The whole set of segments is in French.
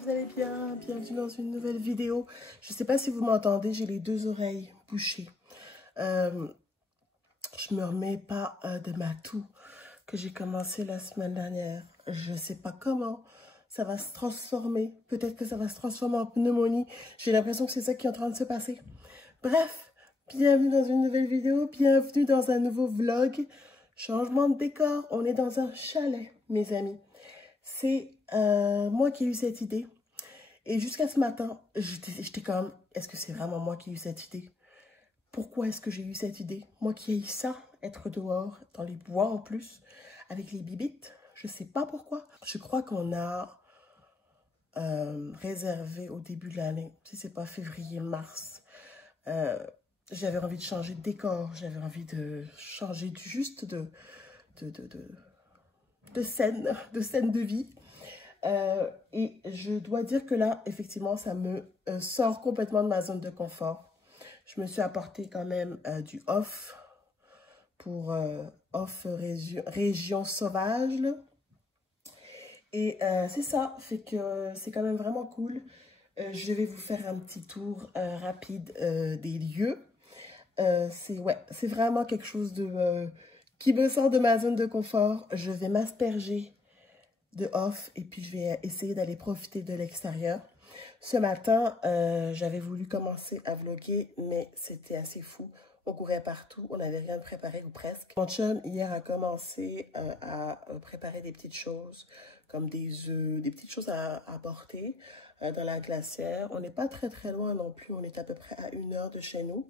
vous allez bien. Bienvenue dans une nouvelle vidéo. Je ne sais pas si vous m'entendez, j'ai les deux oreilles bouchées. Je me remets pas de ma toux que j'ai commencé la semaine dernière. Je ne sais pas comment ça va se transformer. Peut-être que ça va se transformer en pneumonie. J'ai l'impression que c'est ça qui est en train de se passer. Bref, bienvenue dans une nouvelle vidéo. Bienvenue dans un nouveau vlog. Changement de décor. On est dans un chalet, mes amis. C'est moi qui ai eu cette idée. Et jusqu'à ce matin, j'étais comme, est-ce que c'est vraiment moi qui ai eu cette idée? Pourquoi est-ce que j'ai eu cette idée? Moi qui ai eu ça, être dehors, dans les bois en plus, avec les bibites. Je ne sais pas pourquoi. Je crois qu'on a réservé au début de l'année, si c'est pas février, mars. J'avais envie de changer de décor. J'avais envie de changer juste de scène de vie. Et je dois dire que là, effectivement, ça me sort complètement de ma zone de confort. Je me suis apporté quand même du off pour off région sauvage. Là. Et c'est ça, fait que c'est quand même vraiment cool. Je vais vous faire un petit tour rapide des lieux. C'est vraiment quelque chose de qui me sort de ma zone de confort. Je vais m'asperger de off et puis je vais essayer d'aller profiter de l'extérieur. Ce matin, j'avais voulu commencer à vlogger, mais c'était assez fou. On courait partout, on n'avait rien préparé ou presque. Mon chum, hier, a commencé à préparer des petites choses, comme des œufs, des petites choses à apporter dans la glacière. On n'est pas très très loin non plus, on est à peu près à 1 heure de chez nous.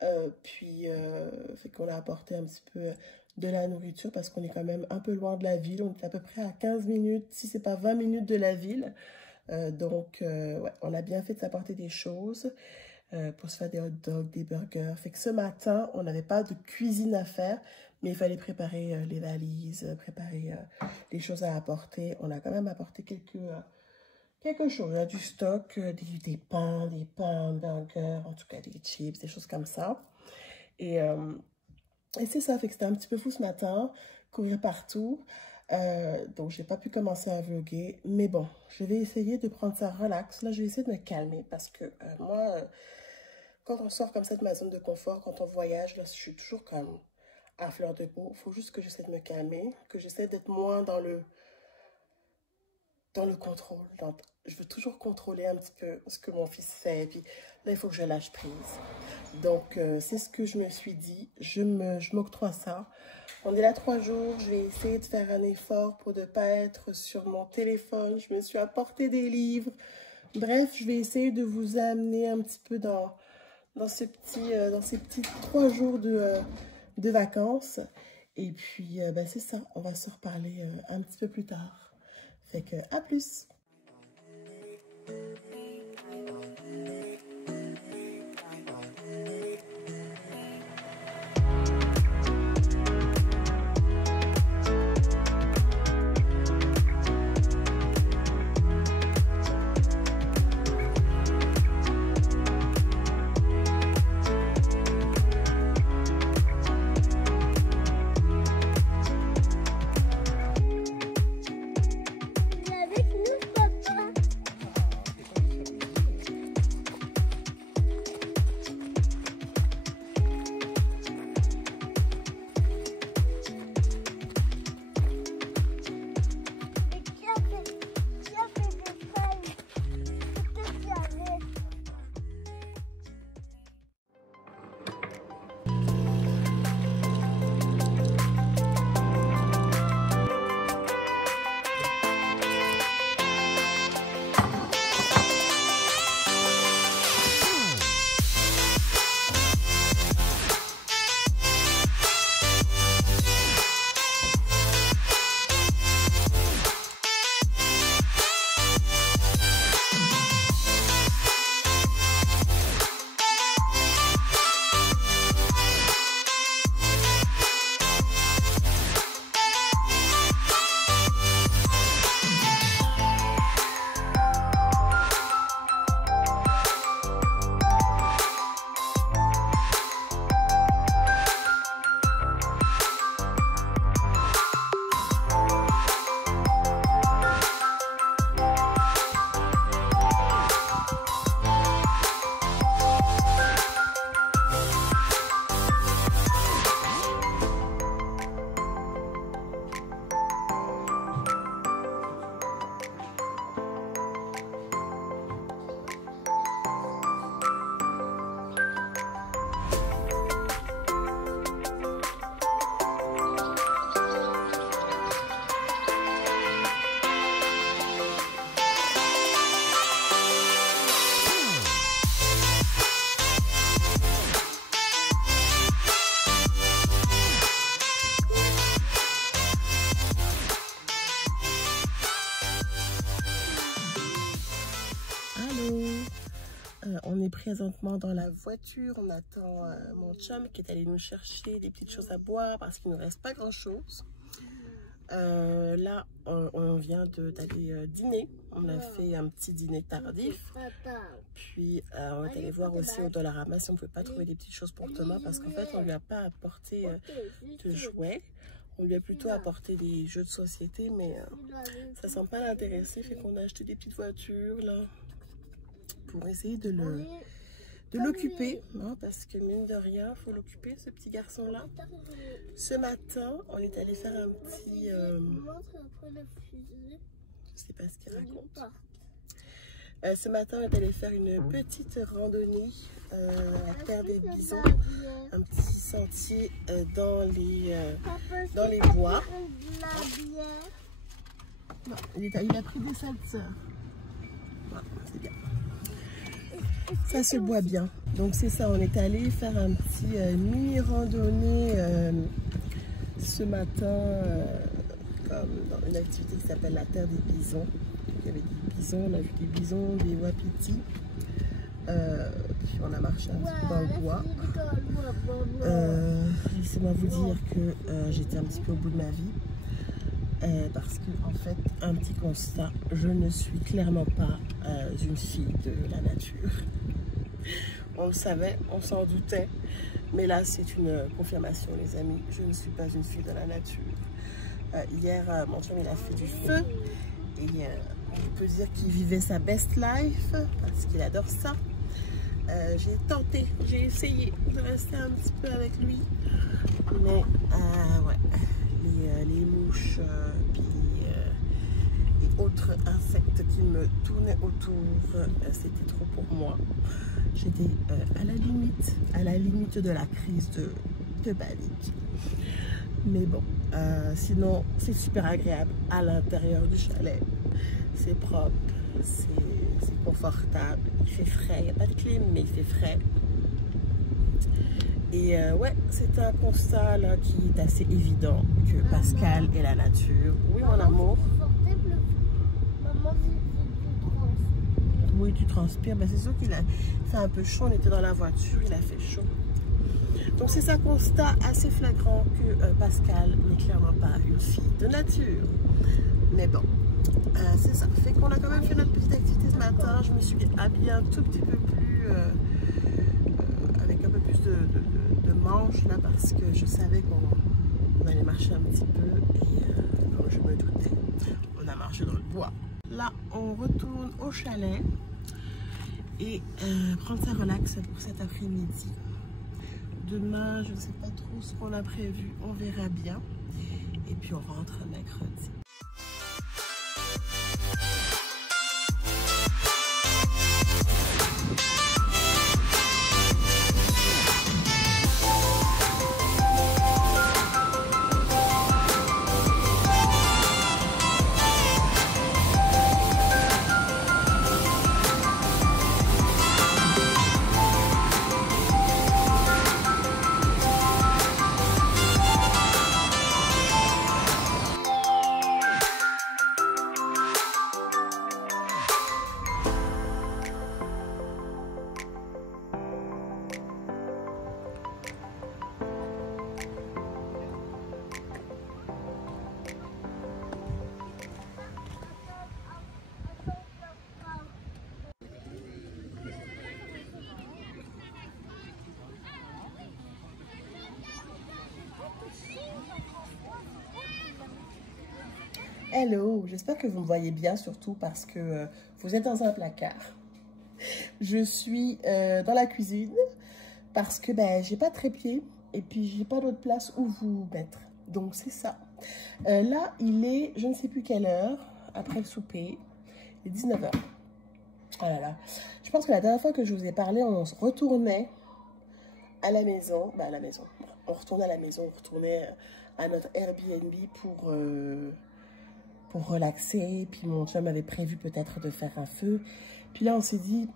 Fait qu'on a apporté un petit peu de la nourriture parce qu'on est quand même un peu loin de la ville. On est à peu près à 15 minutes, si c'est pas 20 minutes de la ville. Ouais, on a bien fait de s'apporter des choses pour se faire des hot dogs, des burgers. Fait que ce matin, on n'avait pas de cuisine à faire, mais il fallait préparer les valises, préparer les choses à apporter. On a quand même apporté quelque chose, du stock, des pains, burgers, en tout cas des chips, des choses comme ça. Et c'est ça, fait que c'était un petit peu fou ce matin, courir partout. Donc, j'ai pas pu commencer à vlogger. Mais bon, je vais essayer de prendre ça relax. Là, je vais essayer de me calmer parce que moi, quand on sort comme ça de ma zone de confort, quand on voyage, là, je suis toujours comme à fleur de peau. Il faut juste que j'essaie de me calmer, que j'essaie d'être moins dans le contrôle. Je veux toujours contrôler un petit peu ce que mon fils fait. Et puis là, il faut que je lâche prise. Donc, c'est ce que je me suis dit. Je m'octroie ça. On est là 3 jours. Je vais essayer de faire un effort pour ne pas être sur mon téléphone. Je me suis apporté des livres. Bref, je vais essayer de vous amener un petit peu dans ces petits 3 jours de vacances. Et puis, c'est ça. On va se reparler un petit peu plus tard. Fait que, à plus! est présentement dans la voiture. On attend mon chum qui est allé nous chercher des petites choses à boire parce qu'il ne nous reste pas grand-chose. Là, on vient d'aller dîner. On a fait un petit dîner tardif. Puis, on est allé voir aussi au Dollarama si on ne pouvait pas trouver des petites choses pour Thomas parce qu'en fait, on ne lui a pas apporté de jouets. On lui a plutôt apporté des jeux de société, mais ça ne semble pas l'intéresser. Fait qu'on a acheté des petites voitures là pour essayer de l'occuper, hein, parce que mine de rien, il faut l'occuper, ce petit garçon-là. Ce matin, on est allé faire un petit... je sais pas ce qu'il raconte. Ce matin, on est allé faire une petite randonnée à la terre des bisons, un petit sentier dans les bois. Non, il a pris des salseurs. Voilà, c'est bien. Ça se boit bien. Donc c'est ça, on est allé faire un petit mini randonnée ce matin, comme dans une activité qui s'appelle la terre des bisons. Il y avait des bisons, on a vu des bisons, des wapitis. Puis on a marché un petit peu dans le bois. Laissez-moi vous dire que j'étais un petit peu au bout de ma vie. Parce que en fait, un petit constat, je ne suis clairement pas une fille de la nature. On le savait, on s'en doutait, mais là c'est une confirmation les amis, je ne suis pas une fille de la nature. Hier, mon chum il a fait du feu et on peut dire qu'il vivait sa best life parce qu'il adore ça. J'ai tenté, j'ai essayé de rester un petit peu avec lui, mais ouais, les mouches et autres insectes qui me tournaient autour, c'était trop pour moi. J'étais à la limite de la crise de panique. Mais bon, sinon c'est super agréable à l'intérieur du chalet. C'est propre, c'est confortable, il fait frais, il n'y a pas de clim mais il fait frais. Et ouais, c'est un constat là qui est assez évident que Pascal est la nature. Oui mon amour. Oui, tu transpires. Ben, c'est sûr qu'il a fait un peu chaud. On était dans la voiture, il a fait chaud. Donc, c'est un constat assez flagrant que Pascal n'est clairement pas une fille de nature. Mais bon, c'est ça. Fait qu'on a quand même fait notre petite activité ce matin. Je me suis habillée un tout petit peu plus, avec un peu plus de manches là, parce que je savais qu'on allait marcher un petit peu. Et comme je me doutais, on a marché dans le bois. Là, on retourne au chalet et prendre sa relax pour cet après-midi. Demain, je ne sais pas trop ce qu'on a prévu, on verra bien. Et puis on rentre mercredi. Hello, j'espère que vous me voyez bien, surtout parce que vous êtes dans un placard. Je suis dans la cuisine parce que ben, j'ai pas de trépied et puis j'ai pas d'autre place où vous mettre. Donc c'est ça. Là, il est, je ne sais plus quelle heure, après le souper, il est 19 h. Oh là là. Je pense que la dernière fois que je vous ai parlé, on se retournait à la maison. Ben, à la maison. On retournait à la maison, on retournait à notre Airbnb pour relaxer. Puis mon chum avait prévu peut-être de faire un feu. Puis là, on s'est dit,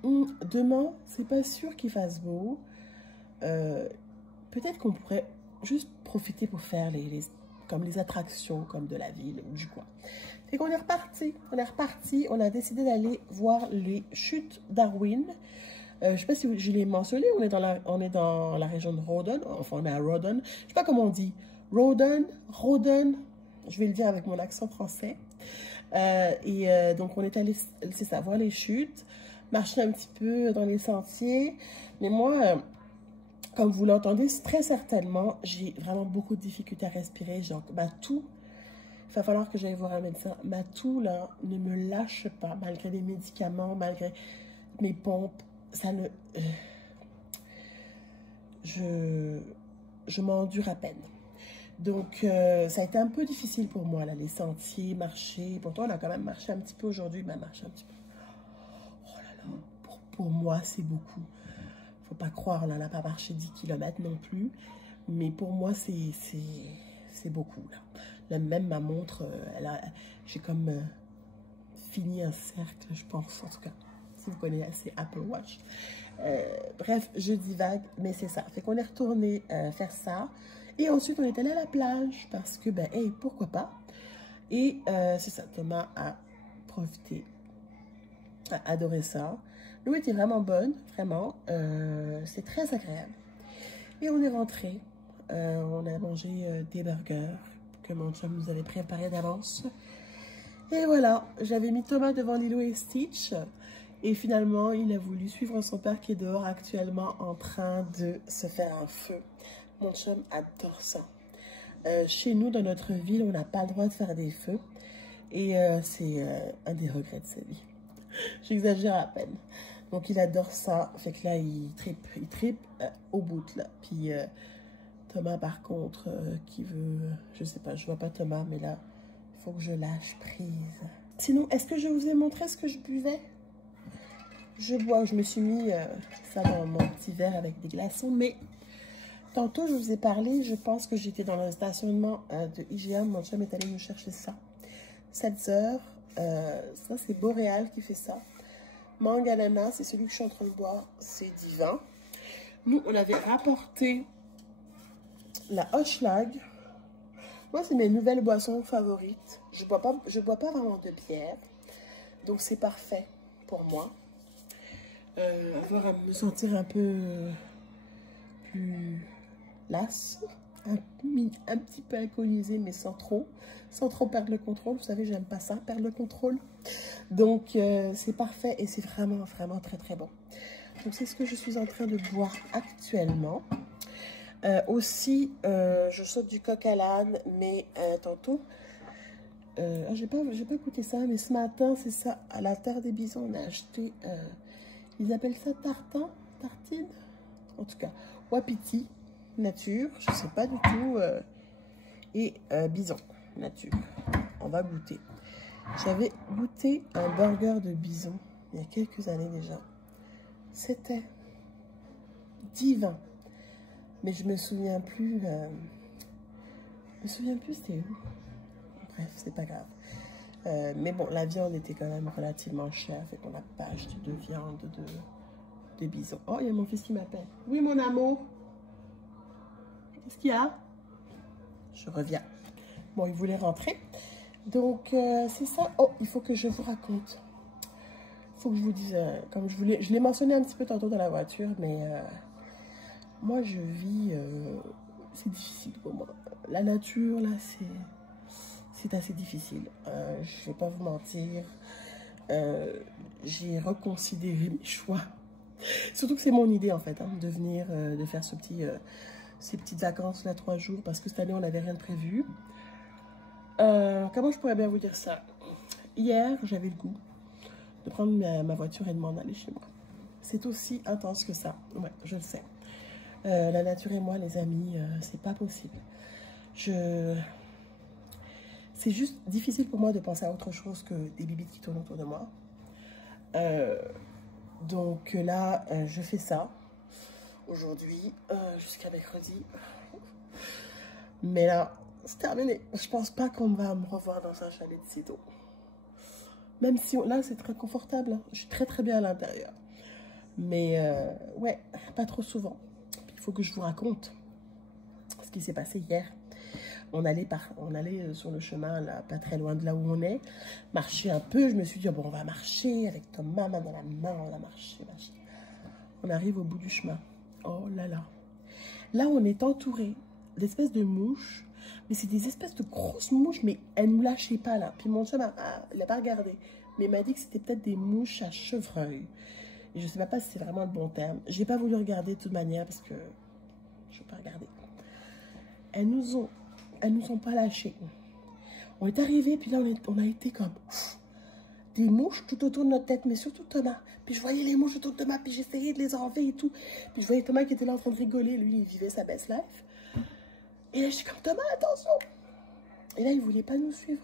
demain, c'est pas sûr qu'il fasse beau. Peut-être qu'on pourrait juste profiter pour faire comme les attractions comme de la ville ou du coin. Fait qu'on est reparti. On a décidé d'aller voir les chutes Darwin. Je ne sais pas si je l'ai mentionné, on est dans la région de Rawdon, enfin on est à Rawdon. Je ne sais pas comment on dit. Rawdon, je vais le dire avec mon accent français. Donc on est allé, c'est ça, voir les chutes, marcher un petit peu dans les sentiers. Mais moi, comme vous l'entendez, très certainement, j'ai vraiment beaucoup de difficultés à respirer. Genre, ma toux, il va falloir que j'aille voir un médecin. Ma toux, là, ne me lâche pas, malgré les médicaments, malgré mes pompes. Ça ne... je m'endure à peine. Donc, ça a été un peu difficile pour moi, là, les sentiers, marcher. Pourtant, on a quand même marché un petit peu aujourd'hui, mais marché un petit peu. Oh là là, pour moi, c'est beaucoup. Faut pas croire, on n'a pas marché 10 km non plus. Mais pour moi, c'est beaucoup, là. Là, même ma montre, j'ai comme fini un cercle, je pense, en tout cas. Si vous connaissez Apple Watch. Bref, je divague, mais c'est ça. Fait qu'on est retourné faire ça. Et ensuite, on est allé à la plage parce que, ben, hey, pourquoi pas. Et c'est ça, Thomas a profité, a adoré ça. L'eau était vraiment bonne, vraiment. C'est très agréable. Et on est rentré. On a mangé des burgers que mon chum nous avait préparés d'avance. Et voilà, j'avais mis Thomas devant Lilo et Stitch. Et finalement, il a voulu suivre son père qui est dehors actuellement en train de se faire un feu. Mon chum adore ça. Chez nous, dans notre ville, on n'a pas le droit de faire des feux. Et c'est un des regrets de sa vie. J'exagère à peine. Donc, il adore ça. Fait que là, il tripe au bout, là. Puis, Thomas, par contre, qui veut... Je sais pas, je vois pas Thomas, mais là, il faut que je lâche prise. Sinon, est-ce que je vous ai montré ce que je buvais? Je bois, je me suis mis ça dans mon petit verre avec des glaçons, mais tantôt je vous ai parlé, je pense que j'étais dans le stationnement de IGA, mon chum est allé nous chercher ça. 7 heures, ça c'est Boréal qui fait ça. Mangue ananas, c'est celui que je suis en train de boire, c'est divin. Nous, on avait rapporté la Hochlag. Moi, c'est mes nouvelles boissons favorites. Je bois pas vraiment de bière, donc c'est parfait pour moi. Avoir à me sentir un peu plus lasse, un petit peu alcoolisée, mais sans trop perdre le contrôle. Vous savez, j'aime pas ça, perdre le contrôle. Donc, c'est parfait et c'est vraiment, vraiment très, très bon. Donc, c'est ce que je suis en train de boire actuellement. Aussi, je saute du coq à l'âne, mais tantôt, j'ai pas goûté ça, mais ce matin, c'est ça, à la Terre des Bisons, on a acheté... ils appellent ça tartine, en tout cas, wapiti, nature, je sais pas du tout, et bison, nature. On va goûter. J'avais goûté un burger de bison il y a quelques années déjà. C'était divin, mais je me souviens plus. C'était où. Bref, c'est pas grave. Mais bon, la viande était quand même relativement chère, fait qu'on n'a pas acheté de viande de bison. Oh, il y a mon fils qui m'appelle. Oui, mon amour. Qu'est-ce qu'il y a? Je reviens. Bon, il voulait rentrer. Donc, c'est ça. Oh, il faut que je vous raconte. Il faut que je vous dise, comme je l'ai mentionné un petit peu tantôt dans la voiture, mais moi, je vis... c'est difficile pour moi. La nature, là, c'est assez difficile. Je ne vais pas vous mentir. J'ai reconsidéré mes choix. Surtout que c'est mon idée, en fait, hein, de venir, de faire ces petites vacances-là, 3 jours, parce que cette année, on n'avait rien de prévu. Comment je pourrais bien vous dire ça? Hier, j'avais le goût de prendre ma voiture et de m'en aller chez moi. C'est aussi intense que ça. Ouais, je le sais. La nature et moi, les amis, c'est pas possible. C'est juste difficile pour moi de penser à autre chose que des bibites qui tournent autour de moi. Donc là, je fais ça aujourd'hui jusqu'à mercredi. Mais là, c'est terminé. Je pense pas qu'on va me revoir dans un chalet de sitôt. Même si là, c'est très confortable. Hein. Je suis très très bien à l'intérieur. Mais ouais, pas trop souvent. Il faut que je vous raconte ce qui s'est passé hier. On allait sur le chemin, là, pas très loin de là où on est, marcher un peu. Je me suis dit, oh, bon, on va marcher avec Thomas, main dans la main, on va marcher. On arrive au bout du chemin. Oh là là. Là, on est entouré d'espèces de mouches. Mais c'est des espèces de grosses mouches, mais elles ne nous lâchaient pas là. Puis mon chat, il n'a pas regardé. Mais il m'a dit que c'était peut-être des mouches à chevreuil. Et je ne sais pas si c'est vraiment le bon terme. Je n'ai pas voulu regarder de toute manière parce que je ne veux pas regarder. Elles nous ont pas lâchés. On est arrivé, puis là, on a été comme des mouches tout autour de notre tête, mais surtout Thomas. Puis je voyais les mouches autour de Thomas, puis j'essayais de les enlever et tout. Puis je voyais Thomas qui était là en train de rigoler. Lui, il vivait sa best life. Et là, je suis comme, Thomas, attention. Et là, il ne voulait pas nous suivre.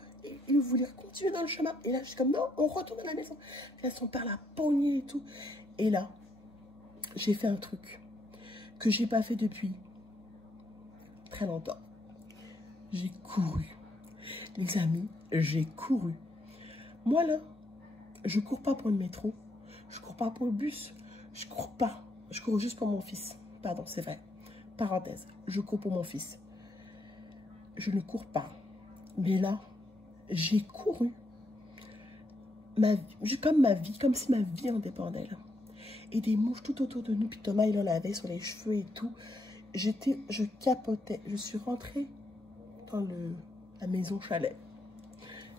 Il voulait continuer dans le chemin. Et là, je suis comme, non, on retourne à la maison. Puis là, son père l'a pogné et tout. Et là, j'ai fait un truc que j'ai pas fait depuis très longtemps. J'ai couru. Les amis, j'ai couru. Moi, là, je cours pas pour le métro. Je cours pas pour le bus. Je cours pas. Je cours juste pour mon fils. Pardon, c'est vrai. Parenthèse. Je cours pour mon fils. Je ne cours pas. Mais là, j'ai couru. Comme si ma vie en dépendait, là. Et des mouches tout autour de nous. Puis Thomas, il en avait sur les cheveux et tout. Je capotais. Je suis rentrée dans la maison chalet.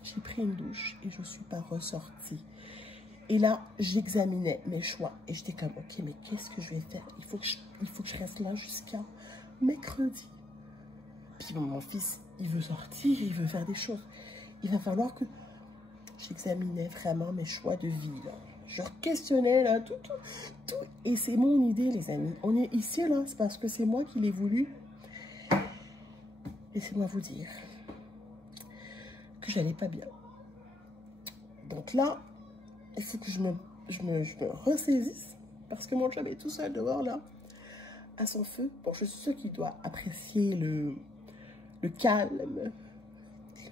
J'ai pris une douche et je ne suis pas ressortie. Et là, j'examinais mes choix. Et j'étais comme, ok, mais qu'est-ce que je vais faire? Il faut que je reste là jusqu'à mercredi. Puis mon fils, il veut sortir, il veut faire des choses. Il va falloir que j'examinais vraiment mes choix de vie, là. Je questionnais, là, tout. Et c'est mon idée, les amis. On est ici, là, c'est parce que c'est moi qui l'ai voulu. Laissez-moi vous dire que j'allais pas bien. Donc là, il faut que je me ressaisisse parce que mon job est tout seul dehors, là, à son feu. Bon, je suis sûre qu'il doit apprécier le calme,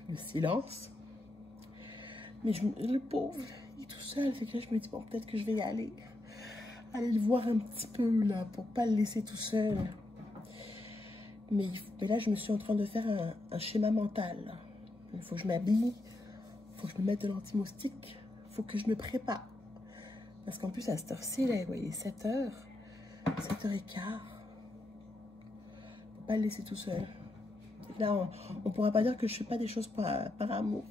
le silence. Mais le pauvre, il est tout seul. Fait que là, je me dis, bon, peut-être que je vais y aller le voir un petit peu, là, pour pas le laisser tout seul. Mais là, je me suis en train de faire un schéma mental. Il faut que je m'habille, il faut que je me mette de l'anti-moustique, il faut que je me prépare. Parce qu'en plus, à cette heure-ci, là, vous voyez, 7h, 7h15. Faut pas le laisser tout seul. Là, on ne pourra pas dire que je ne fais pas des choses par amour.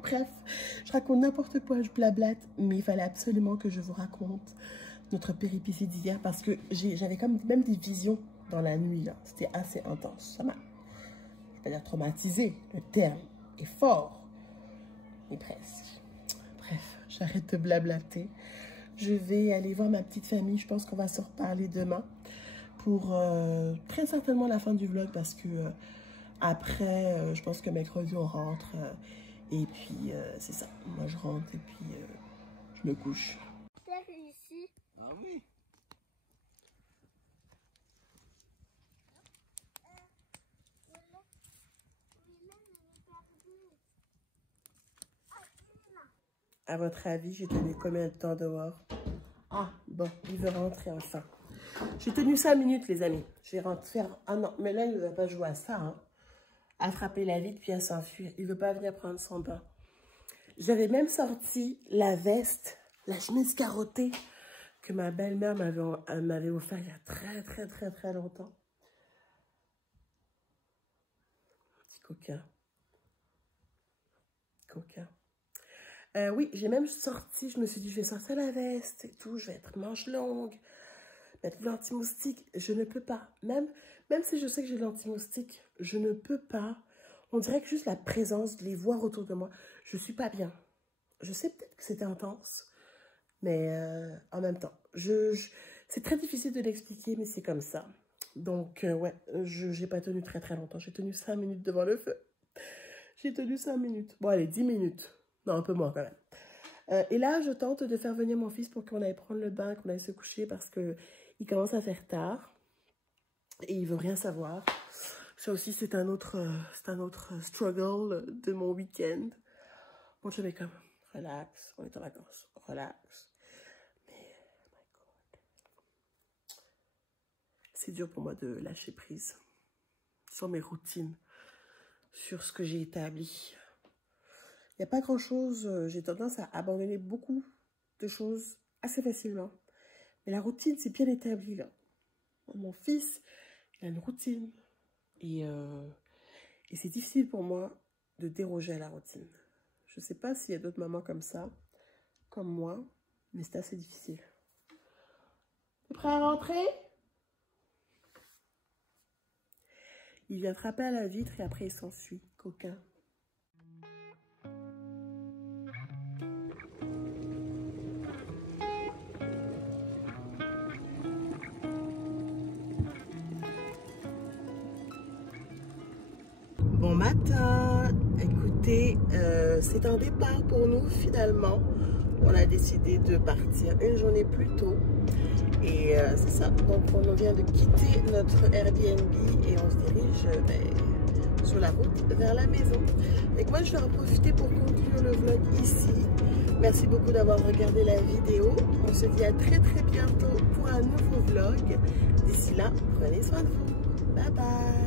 Bref, je raconte n'importe quoi, je blablate, mais il fallait absolument que je vous raconte notre péripétie d'hier parce que j'avais même des visions dans la nuit, là. C'était assez intense. Ça m'a, je vais pas dire traumatisé, le terme est fort, mais presque. Bref, j'arrête de blablater. Je vais aller voir ma petite famille. Je pense qu'on va se reparler demain pour très certainement la fin du vlog parce que après, je pense que mercredi, on rentre. Et puis, c'est ça. Moi, je rentre et puis je me couche. Ici. Ah oui. À votre avis, j'ai tenu combien de temps dehors? Ah, bon, il veut rentrer enfin. J'ai tenu 5 minutes, les amis. Je vais rentrer. Ah non, mais là, il ne va pas jouer à ça, hein. À frapper la vitre puis à s'enfuir. Il ne veut pas venir prendre son bain. J'avais même sorti la veste, la chemise carottée que ma belle-mère m'avait offert il y a très longtemps. Petit coquin. Coquin. Oui, j'ai même sorti, je me suis dit, je vais sortir la veste et tout, je vais être manche longue, mettre de l'anti-moustique. Je ne peux pas. Même si je sais que j'ai de l'anti-moustique, je ne peux pas. On dirait que juste la présence, de les voir autour de moi, je suis pas bien. Je sais peut-être que c'était intense, mais en même temps, c'est très difficile de l'expliquer, mais c'est comme ça. Donc, ouais, j'ai pas tenu très longtemps. J'ai tenu 5 minutes devant le feu. J'ai tenu 5 minutes. Bon, allez, 10 minutes. Non, un peu moins quand même. Et là, je tente de faire venir mon fils pour qu'on aille prendre le bain, qu'on aille se coucher parce qu'il commence à faire tard. Et il veut rien savoir. Ça aussi, c'est un autre struggle de mon week-end. Bon, je vais comme, relax, on est en vacances, relax. Mais, my God. C'est dur pour moi de lâcher prise sur mes routines, sur ce que j'ai établi. Il n'y a pas grand-chose, j'ai tendance à abandonner beaucoup de choses assez facilement. Mais la routine, c'est bien établi là. Mon fils, il a une routine. Et c'est difficile pour moi de déroger à la routine. Je ne sais pas s'il y a d'autres mamans comme ça, comme moi, mais c'est assez difficile. T'es prêt à rentrer? Il vient frapper à la vitre et après il s'enfuit, coquin. Bon matin, écoutez, c'est un départ pour nous finalement. On a décidé de partir une journée plus tôt. Et c'est ça, donc on vient de quitter notre Airbnb et on se dirige sur la route vers la maison. Et moi je vais en profiter pour conclure le vlog ici. Merci beaucoup d'avoir regardé la vidéo. On se dit à très bientôt pour un nouveau vlog. D'ici là, prenez soin de vous. Bye bye.